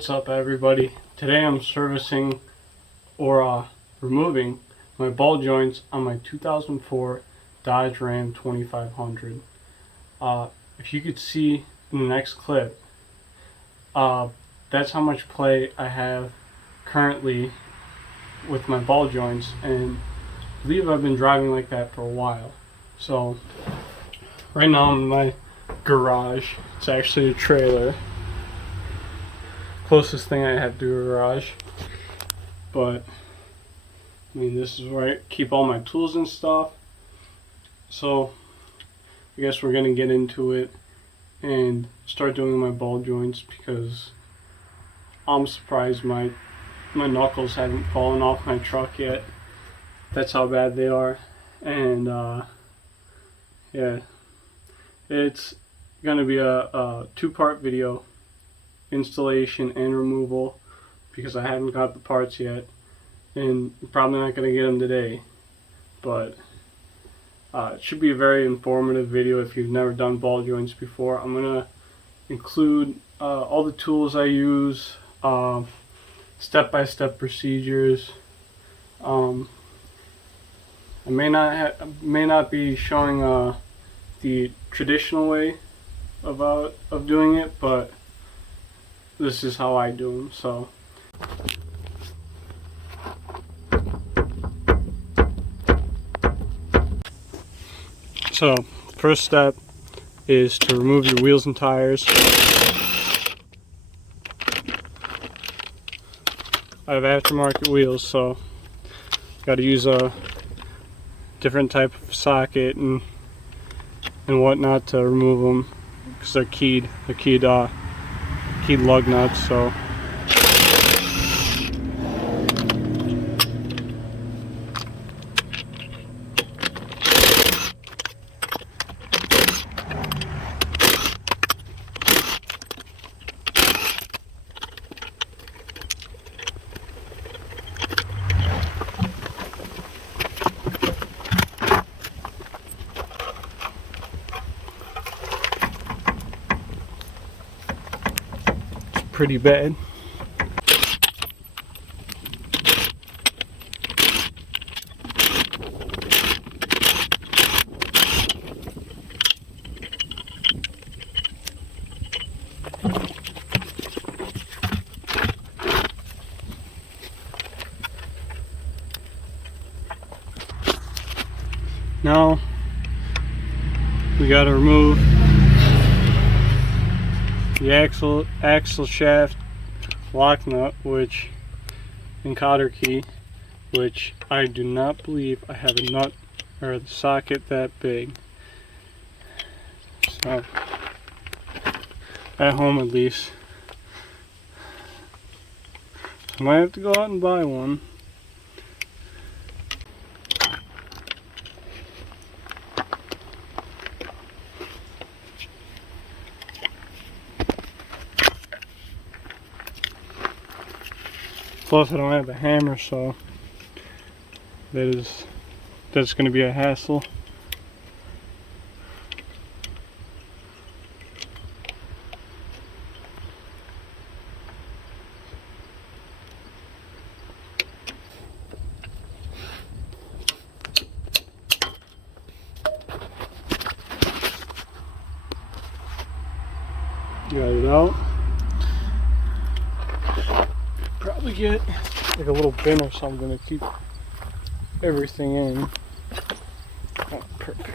What's up, everybody? Today I'm servicing or removing my ball joints on my 2004 Dodge Ram 2500. If you could see in the next clip, that's how much play I have currently with my ball joints, and I believe I've been driving like that for a while. So right now I'm in my garage. It's actually a trailer. Closest thing I have to a garage, but I mean, this is where I keep all my tools and stuff. So I guess we're gonna get into it and start doing my ball joints, because I'm surprised my knuckles haven't fallen off my truck yet. That's how bad they are. And yeah, it's gonna be a two-part video, installation and removal, because I haven't got the parts yet, and I'm probably not going to get them today, but it should be a very informative video if you've never done ball joints before. I'm going to include all the tools I use, step-by-step procedures. I may not be showing the traditional way of doing it, but this is how I do them. So first step is to remove your wheels and tires. I have aftermarket wheels, so got to use a different type of socket and whatnot to remove them, because they're keyed lug nuts. So pretty bad. Now we got to remove the axle shaft lock nut, which and cotter key, which I do not believe I have a nut or the socket that big. So at home, at least, I might have to go out and buy one. Plus I don't have a hammer, so that's going to be a hassle. Got it out. Probably get like a little bin or something to keep everything in. Oh, perfect.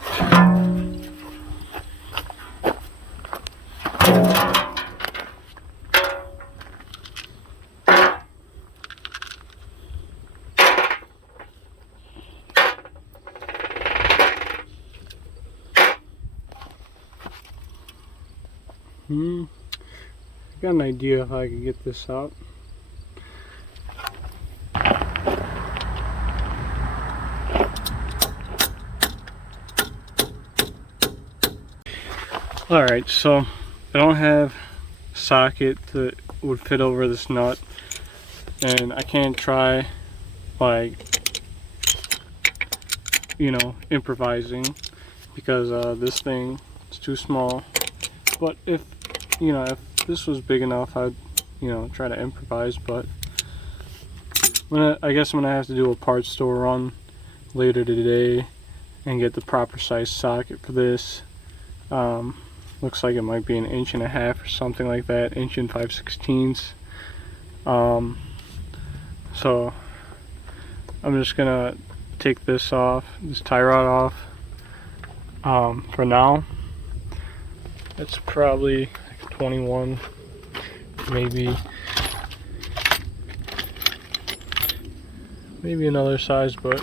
Got an idea if I could get this out. Alright, so I don't have a socket that would fit over this nut, and I can't try, like, you know, improvising, because this thing is too small. But if, you know, if this was big enough, I'd you know, try to improvise. But I guess I'm gonna have to do a parts store run later today and get the proper size socket for this. Looks like it might be 1.5 inches or something like that, 1 5/16. So I'm just gonna take this off, this tie rod off, for now. It's probably like 21, maybe another size, but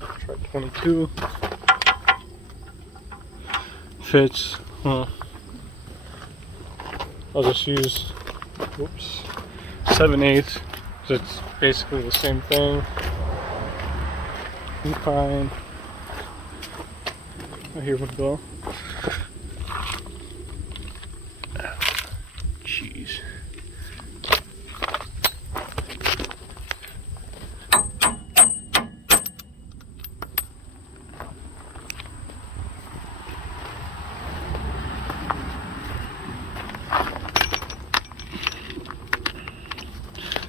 I'll try 22. Fits. I'll just use 7/8. It's basically the same thing. Be fine. Oh, here we go. Jeez.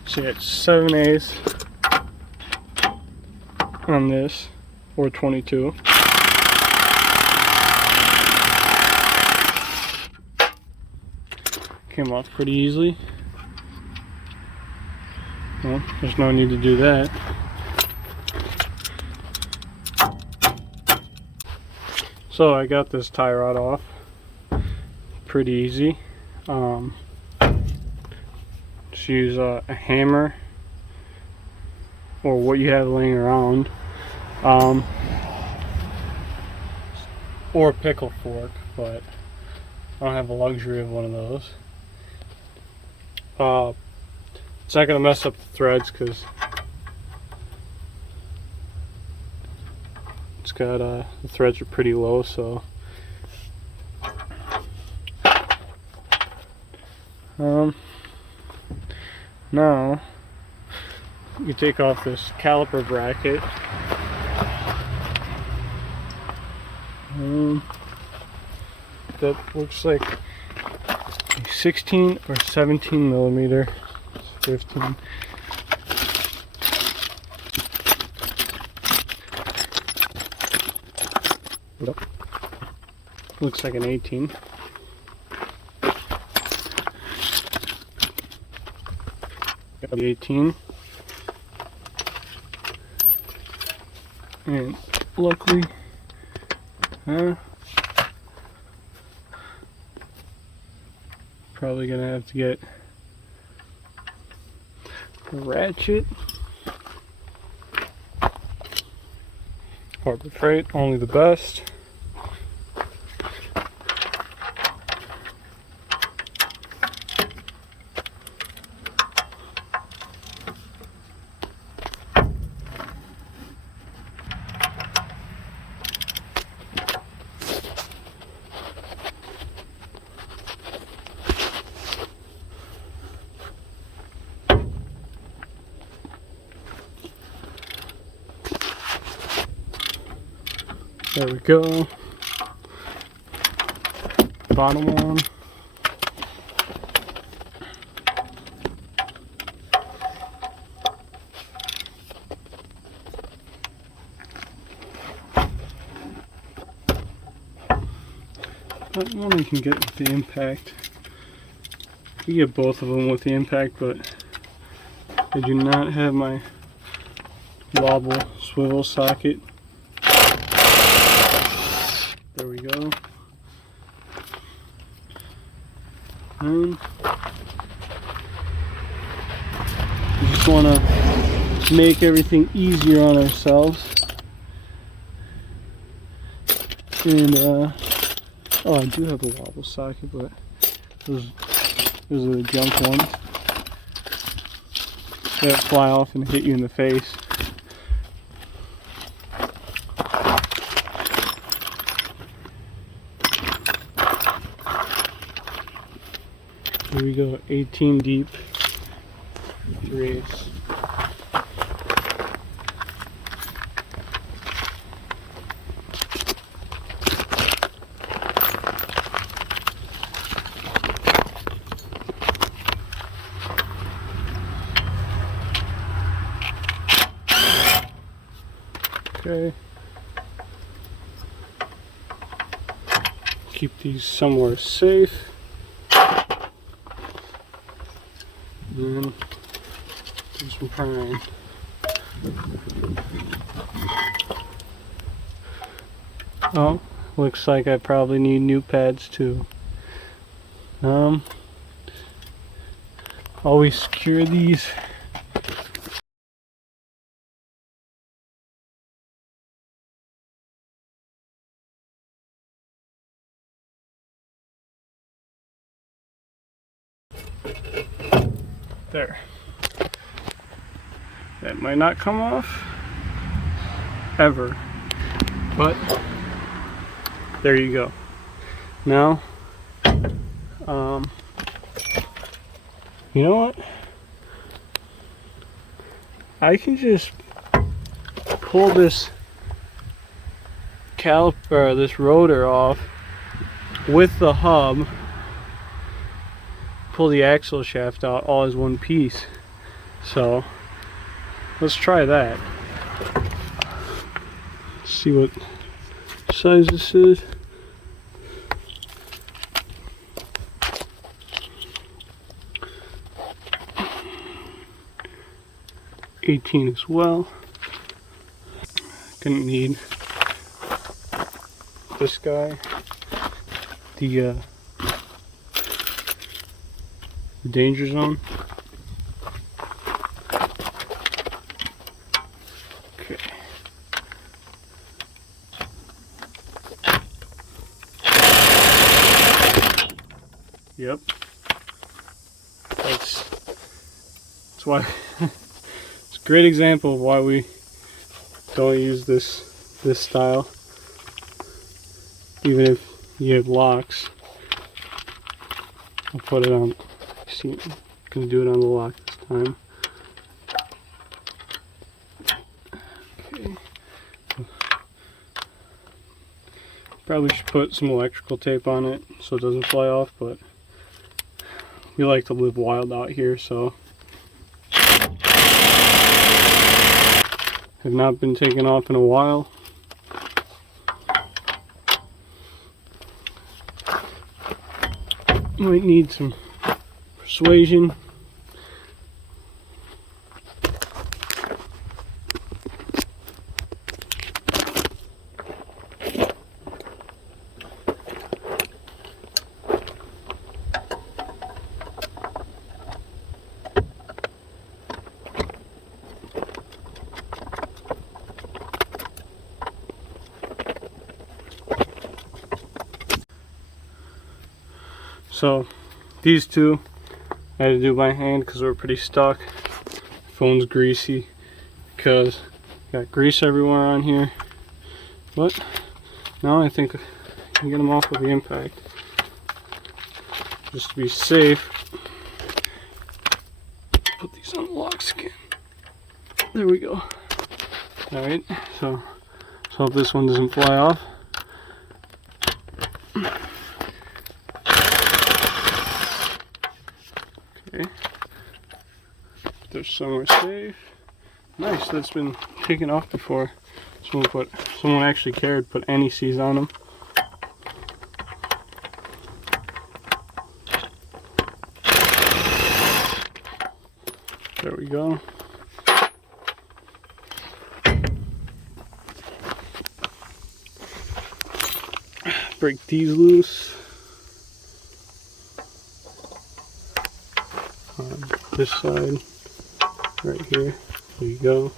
So yeah, it's 7/8 on this, or 22. Came off pretty easily. Well, there's no need to do that. So I got this tie rod off pretty easy. Just use a hammer or what you have laying around, or a pickle fork, but I don't have the luxury of one of those. It's not going to mess up the threads because it's got the threads are pretty low, so now you take off this caliper bracket. That looks like 16 or 17 millimeter. 15. Nope. Looks like an 18. Got the 18. And luckily, probably gonna have to get a ratchet. Harbor Freight, only the best. There we go. Bottom one. That one I can get with the impact. You get both of them with the impact, but I do not have my wobble swivel socket. There we go. And we just want to make everything easier on ourselves. And oh, I do have a wobble socket, but those are the junk ones that fly off and hit you in the face. Here we go, 18 deep, 3/8. keep these somewhere safe. And then do some prying. Oh, looks like I probably need new pads too. Always secure these. There. That might not come off ever, but there you go. Now, you know what? I can just pull this caliper, this rotor off with the hub, pull the axle shaft out all as one piece. So let's try that. See what size this is. $18 as well. Gonna need this guy, the danger zone. Okay. Yep. That's why it's a great example of why we don't use this style. Even if you have locks, I'll put it on. See, I'm gonna do it on the lock this time. Okay. Probably should put some electrical tape on it so it doesn't fly off, but we like to live wild out here, so have not been taken off in a while. Might need some persuasion. So these two I had to do by hand because we're pretty stuck. Phone's greasy because got grease everywhere on here. But now I think I can get them off with the impact. Just to be safe, put these on the lock skin. There we go. Alright, so let's hope this one doesn't fly off. Okay, they're somewhere safe. Nice, that's been taken off before. Someone actually cared, put NECs on them. There we go. Break these loose. On this side, right here. There you go.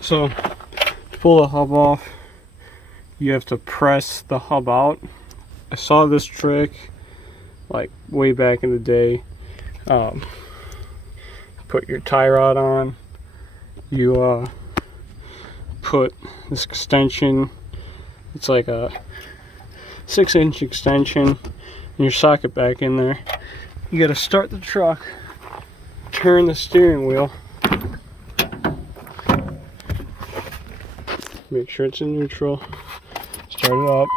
So to pull the hub off, you have to press the hub out. I saw this trick like way back in the day. put your tie rod on. You put this extension. It's like a 6-inch extension, and your socket back in there. You got to start the truck, turn the steering wheel, make sure it's in neutral, start it up.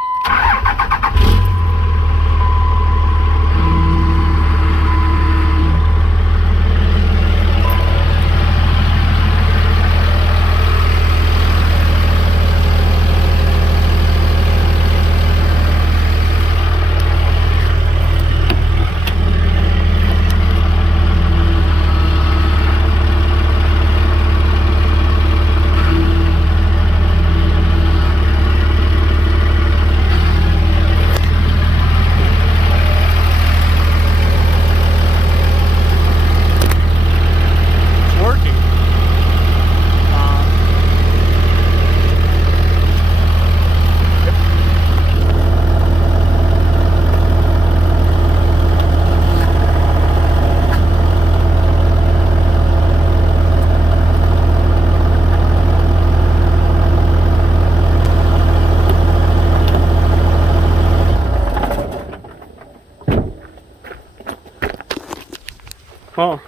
Well,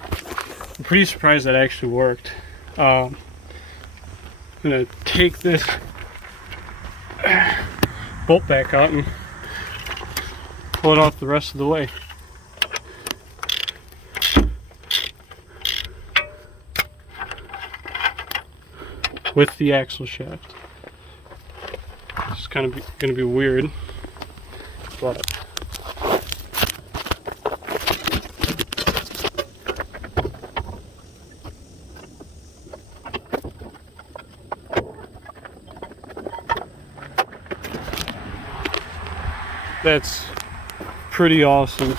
I'm pretty surprised that actually worked. I'm gonna take this bolt back out and pull it off the rest of the way. With the axle shaft. It's kind of gonna be weird, but that's pretty awesome.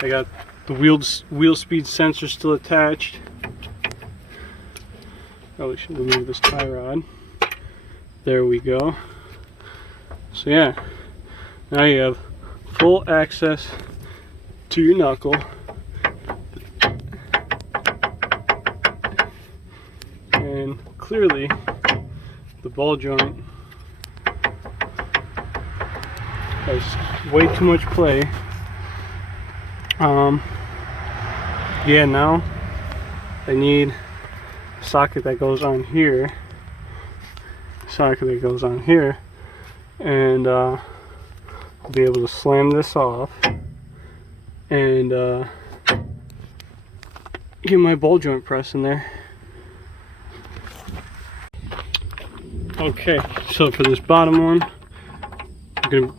I got the wheel speed sensor still attached. Probably should remove this tie rod. There we go. So yeah, now you have full access to your knuckle. And clearly the ball joint has way too much play. Yeah, now I need a socket that goes on here. And I'll be able to slam this off and get my ball joint press in there. Okay, so for this bottom one,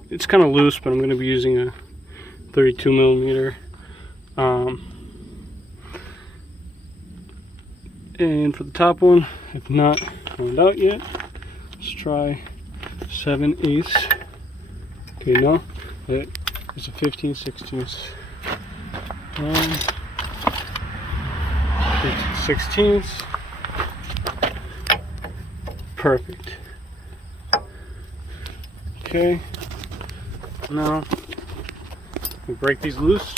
it's kind of loose, but I'm going to be using a 32 millimeter. And for the top one, I've not found out yet. Let's try 7/8. Okay, no, it's a 15/16. 15/16. Perfect. Okay. Now we break these loose.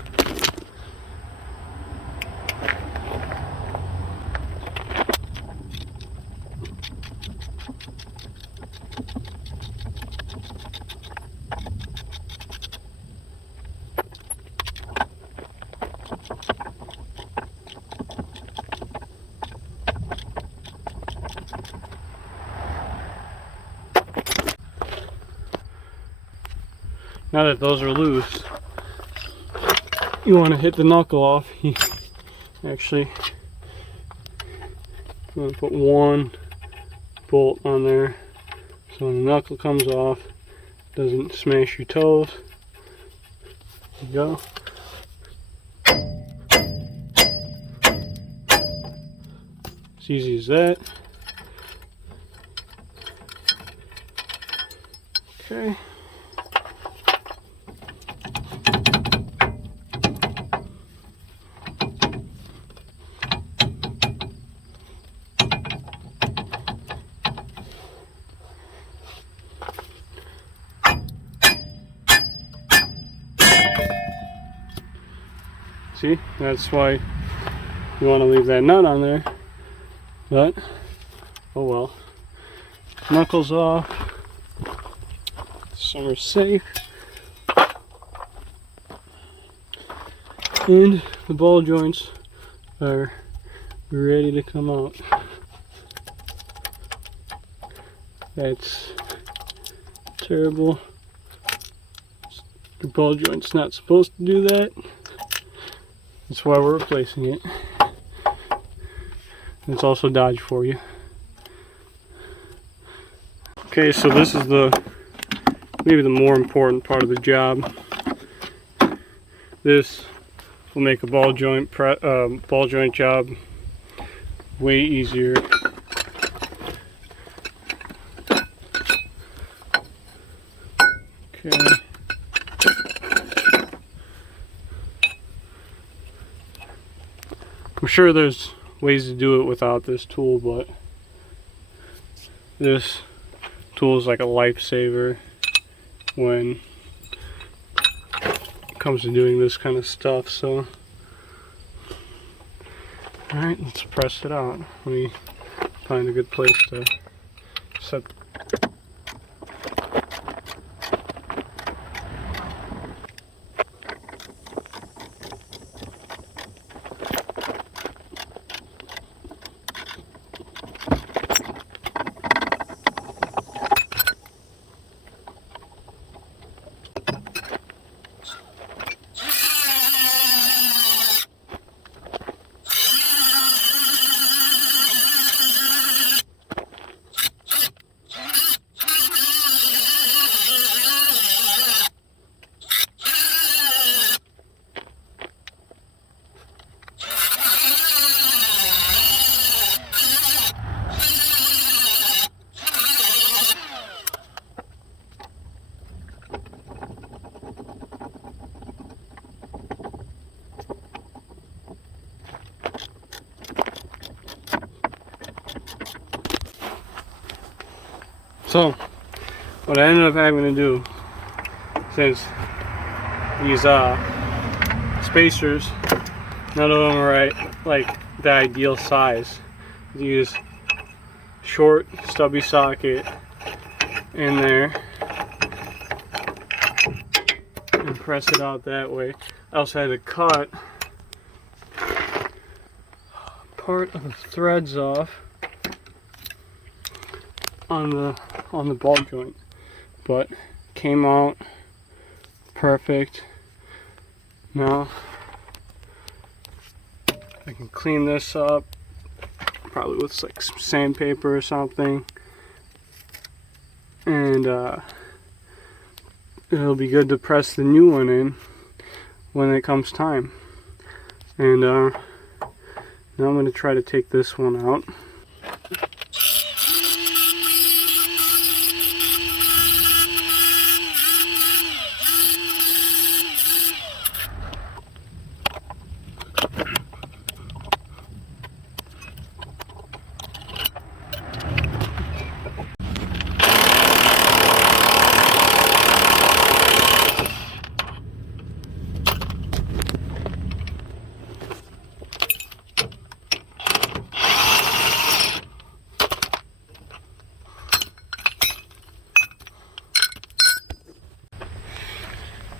Now that those are loose, you want to hit the knuckle off. Actually, you want to put one bolt on there so when the knuckle comes off, it doesn't smash your toes. There you go. It's easy as that. Okay. See, that's why you want to leave that nut on there, but oh well. Knuckles off, some are safe, and the ball joints are ready to come out. That's terrible. The ball joint's not supposed to do that. That's why we're replacing it. It's also Dodge for you. Okay, so this is maybe the more important part of the job. This will make a ball joint job way easier. Okay. I'm sure there's ways to do it without this tool, but this tool is like a lifesaver when it comes to doing this kind of stuff. So, alright, let's press it out. Let me find a good place to set. So, what I ended up having to do, since these spacers, none of them are like the ideal size, use short stubby socket in there and press it out that way. I also had to cut part of the threads off on the ball joint, but came out perfect. Now I can clean this up, probably with like some sandpaper or something, and it'll be good to press the new one in when it comes time. And now I'm going to try to take this one out.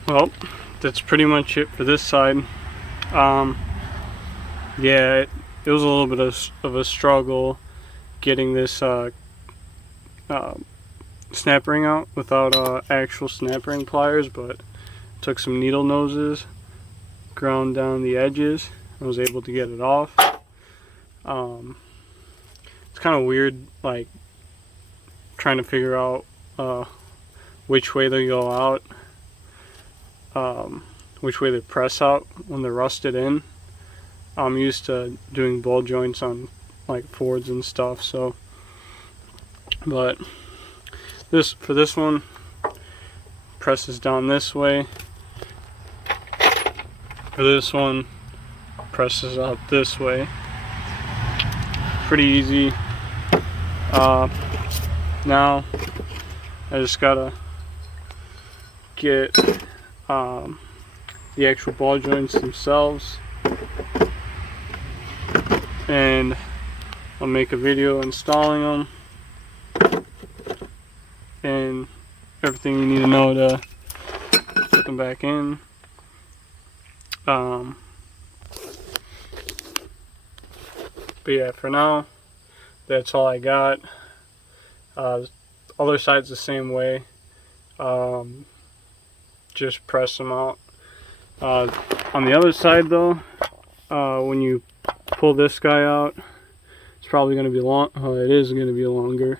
Well, that's pretty much it for this side. Yeah, it was a little bit of a struggle getting this snap ring out without actual snap ring pliers, but took some needle noses, ground down the edges, and was able to get it off. It's kind of weird, like trying to figure out which way they go out. Which way they press out when they're rusted in. I'm used to doing ball joints on like Fords and stuff, so, but for this one, presses down this way. For this one, presses out this way. Pretty easy. Now I just gotta get the actual ball joints themselves and I'll make a video installing them and everything you need to know to put them back in. But yeah, for now, that's all I got. Other side's the same way. Just press them out. On the other side though, when you pull this guy out, it's probably going to be long. It is going to be longer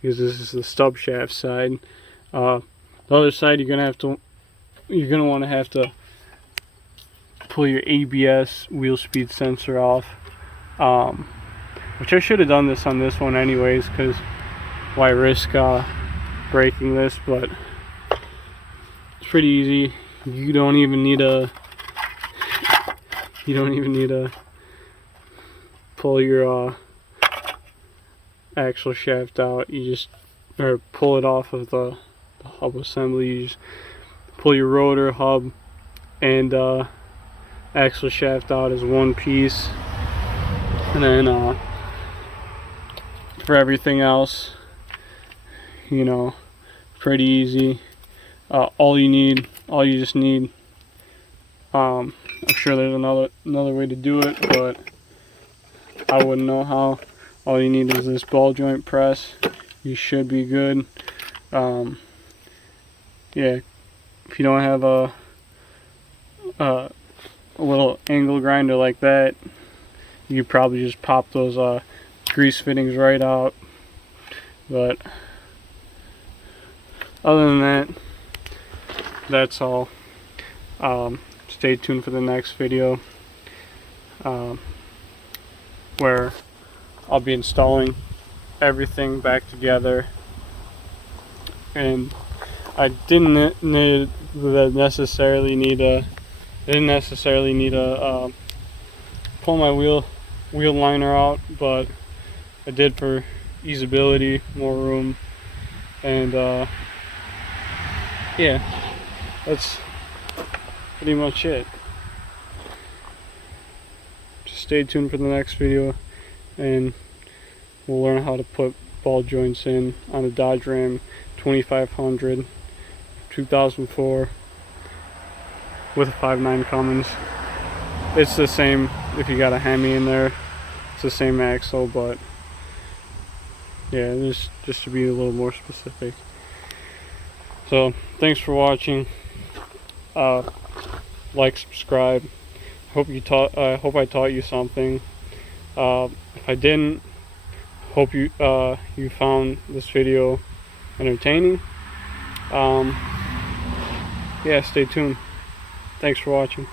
because this is the stub shaft side. The other side, you're going to want to have to pull your ABS wheel speed sensor off. Which I should have done this on this one anyways, because why risk breaking this? But it's pretty easy. You don't even need to pull your axle shaft out. You just pull it off of the hub assembly. You just pull your rotor, hub, and axle shaft out as one piece, and then for everything else, you know, pretty easy. All you just need, I'm sure there's another way to do it, but I wouldn't know how. All you need is this ball joint press. You should be good. Yeah, if you don't have a little angle grinder like that, you probably just pop those grease fittings right out. But other than that, that's all. Stay tuned for the next video, where I'll be installing everything back together. And I didn't necessarily need to pull my wheel liner out, but I did for easeability, more room, and yeah, that's pretty much it. Just stay tuned for the next video, and we'll learn how to put ball joints in on a Dodge Ram 2500 2004 with a 5.9 Cummins. It's the same if you got a Hemi in there. It's the same axle, but yeah, just to be a little more specific. So thanks for watching. Like, subscribe. I hope I taught you something. If I didn't, hope you found this video entertaining. Yeah, stay tuned. Thanks for watching.